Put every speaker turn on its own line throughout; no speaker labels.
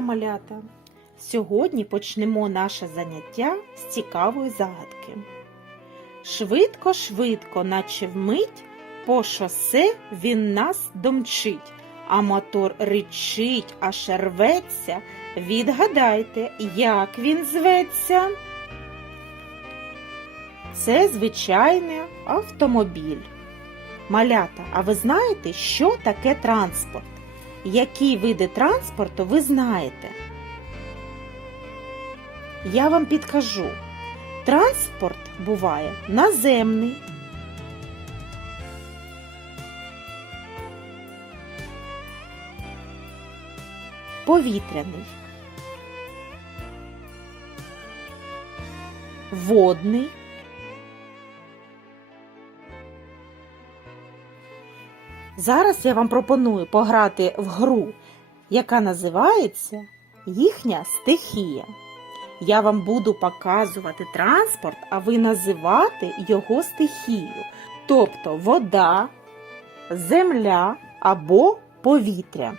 малята! Сьогодні почнемо наше заняття з цікавої загадки. Швидко, швидко, наче вмить, по шосе він нас домчить, а мотор ричить, аж рветься. Відгадайте, як він зветься? Це звичайний автомобіль. Малята, а ви знаєте, що таке транспорт? Які види транспорту ви знаєте? Я вам підкажу. Транспорт буває наземний, повітряний, водний, Зараз я вам пропоную пограти в гру, яка називається їхня стихія. Я вам буду показувати транспорт, а ви називати його стихію, тобто вода, земля або повітря.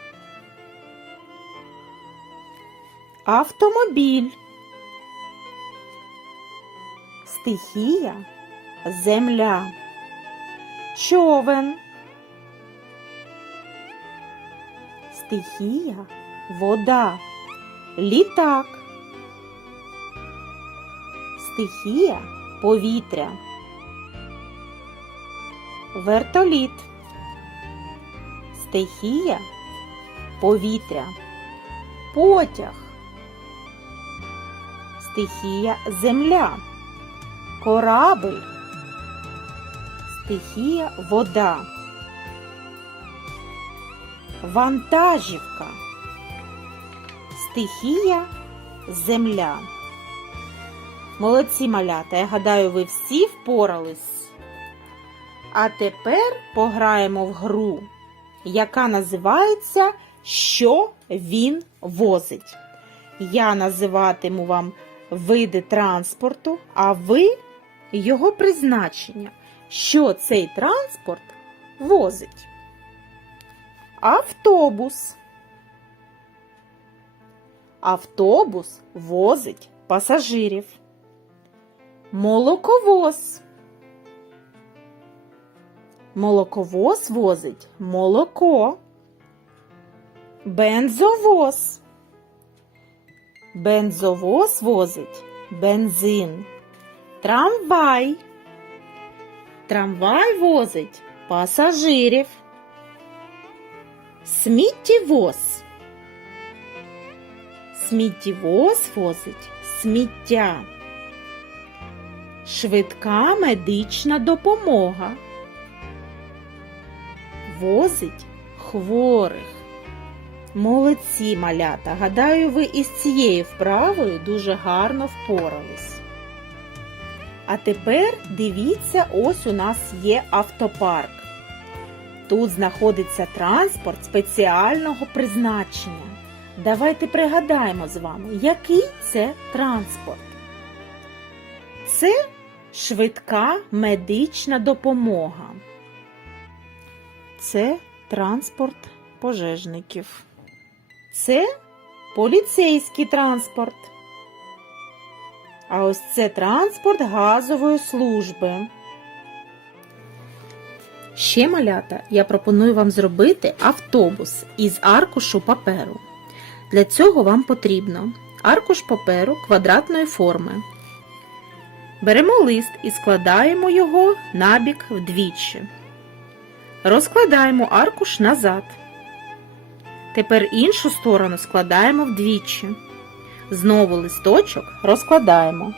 Автомобіль. Стихія земля. Човен. Стихія вода. Літак. Стихія повітря. Вертоліт. Стихія повітря. Потяг. Стихія земля. Корабель. Стихія вода. Вантажівка. Стихія земля. Молодці малята, я гадаю, ви всі впорались. А тепер пограємо в гру, яка називається Що він возить. Я називатиму вам види транспорту, а ви його призначення. Що цей транспорт возить? Автобус. Автобус возить пасажирів. Молоковоз. Молоковоз возить молоко. Бензовоз. Бензовоз возить бензин. Трамвай. Трамвай возить пасажирів. Сміттєвоз. Сміттєвоз возить сміття. Швидка медична допомога. Возить хворих. Молодці малята. Гадаю, ви із цією вправою дуже гарно впорались. А тепер дивіться, ось у нас є автопарк. Тут знаходиться транспорт спеціального призначення. Давайте пригадаємо з вами, який це транспорт. Це швидка медична допомога. Це транспорт пожежників. Це поліцейський транспорт. А ось це транспорт газової служби. Ще малята, я пропоную вам зробити автобус із аркушу паперу. Для цього вам потрібно аркуш паперу квадратної форми. Беремо лист і складаємо його набік вдвічі. Розкладаємо аркуш назад. Тепер іншу сторону складаємо вдвічі. Знову листочок розкладаємо.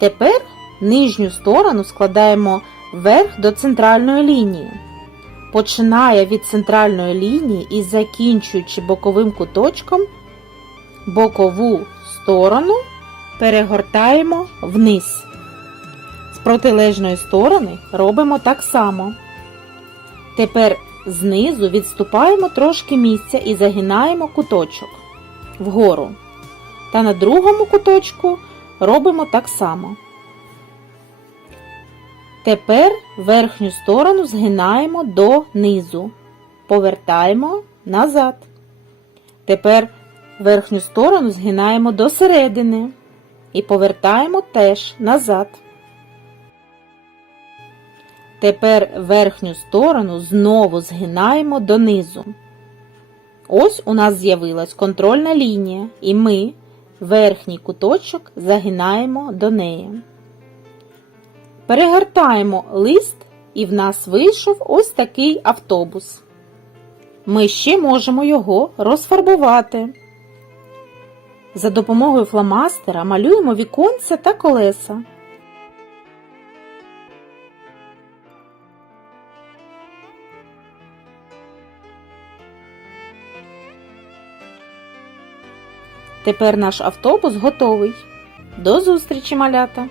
Тепер нижню сторону складаємо вверх до центральної лінії. Починає від центральної лінії і закінчуючи боковим куточком, бокову сторону перегортаємо вниз. З протилежної сторони робимо так само. Тепер знизу відступаємо трошки місця і загинаємо куточок вгору. Та на другому куточку робимо так само. Тепер верхню сторону згинаємо до низу, повертаємо назад. Тепер Верхню сторону згинаємо до середини і повертаємо теж назад. Тепер верхню сторону знову згинаємо донизу. Ось у нас з'явилась контрольна лінія, і ми верхній куточок загинаємо до неї. Перегортаємо лист, і в нас вийшов ось такий автобус. Ми ще можемо його розфарбувати. За допомогою фломастера малюємо віконця та колеса. Тепер наш автобус готовий. До зустрічі, малята!